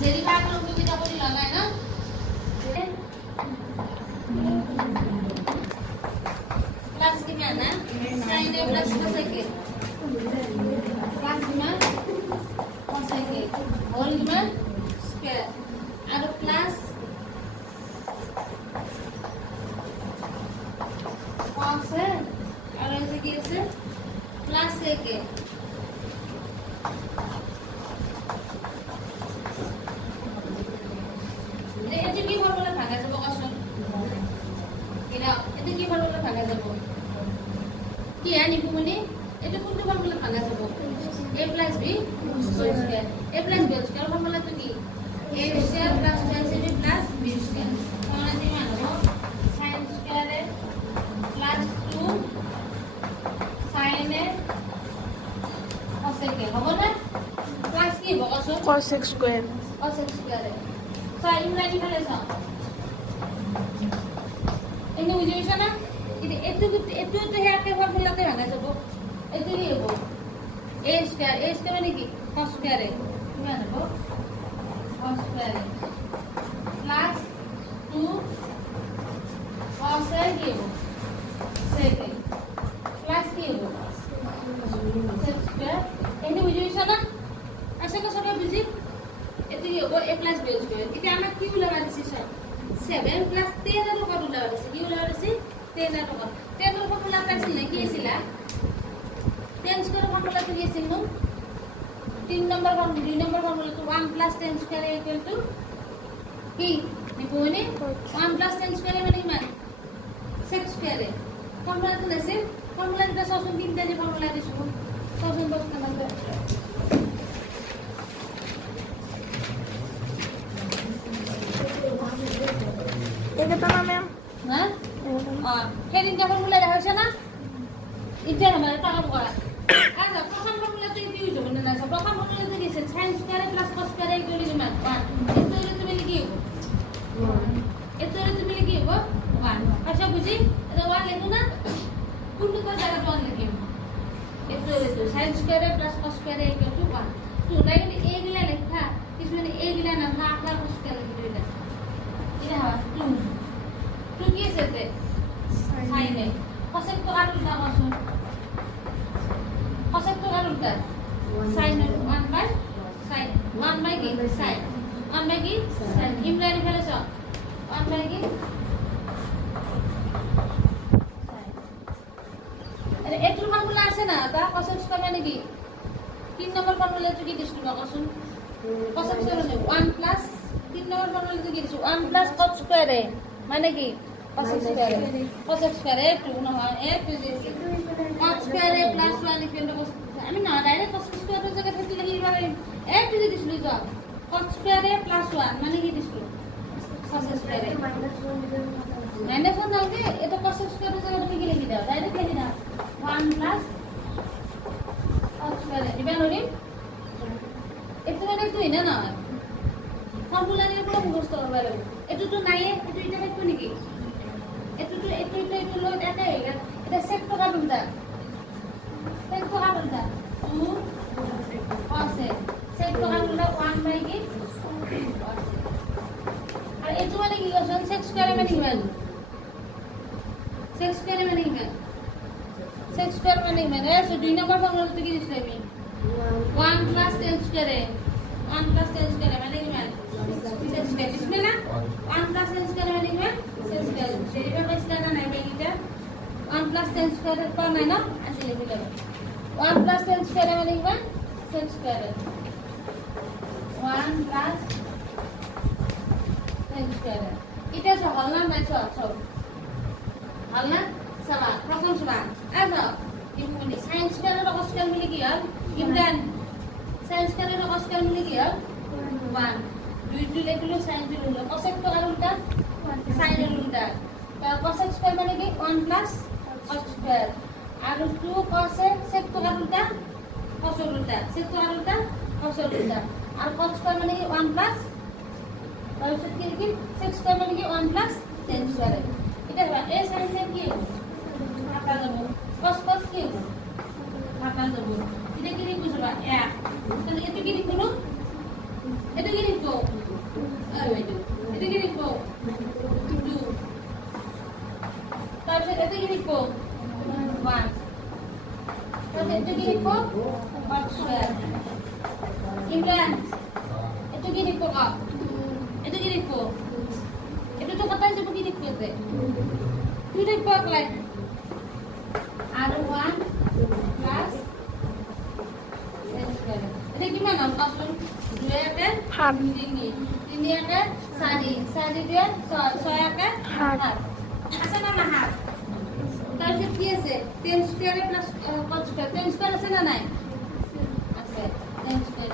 Jerry ভাগ লঘিতা কৰি লগাই না প্লাস কিমান না sin a plus cos a plus কিমান cos a হোল কিমান স্কয়ার আর প্লাস cos a আর এই যে কি আছে প্লাস a কে এটা কি ফর্মুলা ভাঙা যাব কষ্ট এটা এটা কি ফর্মুলা ভাঙা যাব কি আনি পুমনি এটা কোনটো ফর্মুলা ভাঙা যাব a plus b whole square a plus b whole square formula তো কি a square plus 12ab plus b square তাহলে কি মানব sin square a plus 2 sin a cos a হবে না প্লাস কি হবে cos x square cos x square তাই ইংরেজি ফেলেছ এনে বুঝিস না এত তো হেয়াকে ফর্মুলাতে ভাঙা যাব এত কি হবো a স্কয়ার মানে কি cos স্কয়ার এ কি বানাবো cos স্কয়ার এ প্লাস 2 cos এ কি হবো sec এ প্লাস কি হবো sec স্কয়ার এনে বুঝিস না আশা করি সবাই বুঝি এত কি হবো a plus b স্কয়ার এটা আমরা কি লাগা দিছি স্যার 7 plus 10 এর কত লাগা দিছি কি লাগা দিছি 10 এর কত 10 এর ফর্মুলা পাইছিল না কি ছিল 10 স্কয়ার ফর্মুলা তো দিয়েছিল না 3 নম্বর ফর্মুলা 2 নম্বর ফর্মুলা তো 1 plus 10 স্কয়ার ইকুয়াল টু কি নিপোনে 1 plus 10 স্কয়ার মানে কি মানে sec স্কয়ার এ ফর্মুলা তো আছে ফর্মুলা এটা সবসময় তিনটা যে ফর্মুলা দিছো সবসময় বলতে না এটা তো না ম্যাম হ্যাঁ হেডিং কা ফর্মুলা দেখা হইছে না ইটা আমার টাকা করা আচ্ছা প্রথম ফর্মুলা তো ইউজ হবে না প্রথম ফর্মুলা তো দিছে sin square plus cos square equal to মান 1 এত তুমি লিখি হবো এত তুমি লিখি হবো 1 আচ্ছা বুঝি এটা 1 লেখো না কোনটো কো জায়গা 1 লিখি এত sin square plus cos square equal to 1 তো লাইন এ গিলা লেখা কিছু এ গিলা না ভাগ cos স্কয়ার লিখি এটা এটা 2 কি আছে sin এ cos তো আর উল্টা আসুন cos তো আর উল্টা sin 1 বাই sin 1 বাই কি sin 1 বাই কি sin ইমরানি ফেলেছ 1 বাই কি আরে একটু ফর্মুলা আছে না তা cos স্কয়ার মানে কি 3 নম্বর ফর্মুলা তো কি দিছু না কসুন cos স্কয়ার মানে 1 প্লাস 3 নম্বর ফর্মুলা তো কি দিছু 1 প্লাস cos স্কয়ার এ মানে কি cos স্কয়ার এ 2 না হয় 1 cos square A plus 1 equal to আমি না ডাইরেক্ট cos স্কয়ার এর জায়গা থেকে লিখি পারে 1 যদি দিছলি তো cos স্কয়ার এ প্লাস 1 মানে কি দিছলি cos স্কয়ার এ মাইনাস 1 দাওকে এটা cos স্কয়ার এর জায়গা থেকে লিখি দাও ডাইরেক্ট লিখি দাও 1 প্লাস cos স্কয়ার এ দিবেন হরি এটা মানে তুই না না ফর্মুলা নিয়ে পুরো মুখস্থ করবা লাগবে এটো তো নাই এটো এটা লিখব নাকি এটো লয় একা হইগা এটা সেট তো কাটুনটা সেট তো কাটুনটা 2 cos এ সেট তো কাটুনটা 1 বাই কি আর এটো মানে কি কোশ্চেন sec স্কয়ার মানে কি মানে sec স্কয়ার মানে কি মানে sec স্কয়ার মানে কি মানে সো 2 নম্বর ফর্মুলা তো কি দিছি আমি 1 প্লাস 10 স্কয়ার এ 1 প্লাস 10 স্কয়ার মানে কি মানে sec স্কয়ার इसमें ना 1 प्लस 10 स्क्वायर মানে কি sec স্কয়ার সেটা পাইছিলা না নাই এটা 1 প্লাস 10 স্কয়ার পার না না আসলে লিখে দেব 1 প্লাস 10 স্কয়ার মানে কি sec স্কয়ার 1 প্লাস 10 স্কয়ার এটা সহল না নাই সব হল না সবা প্রথম সবা আচ্ছা ইমনি sin স্কয়ার আর cos স্কয়ার মিলে কি হয় ইমরান sin স্কয়ার আর cos স্কয়ার মিলে কি হয় 1 দুই লেখলো sin দুই হলো cos তো আর উল্টা sin এর উল্টা তা cos স্কয়ার মানে কি 1 প্লাস cos স্কয়ার আর 2 cos sec তো আর উল্টা cos এর উল্টা sec তো আর উল্টা cos এর উল্টা আর cos স্কয়ার মানে কি 1 প্লাস আর sec কি sec স্কয়ার মানে কি 1 প্লাস 10 স্কয়ার এটা এই sin sec কি ভাগ দেব cos কি ভাগ দেব এটা কি বুঝবা 1 তাহলে এটা কি লিখব এইটো কি লিখব বাইদেউ এইটো কি লিখব 2 তাৰপিছত এইটো কি লিখব 1 তাৰপিছত এইটো কি লিখব cot square ইমৰান এইটো কি লিখব কা এইটো কি লিখব এইটো তো কটাই যাব কি লিখব এতে 2 লিখব একলাই আৰু 1 প্লাস এটা কিমান হল কচোন 2 একে 7 3 একে 4 4 দিয়ে 6 একে 7 আছে না না হাত তাৰপিছত কি আছে 10 square plus cot square 10 square আছে না নাই আছে 10 স্কয়াৰ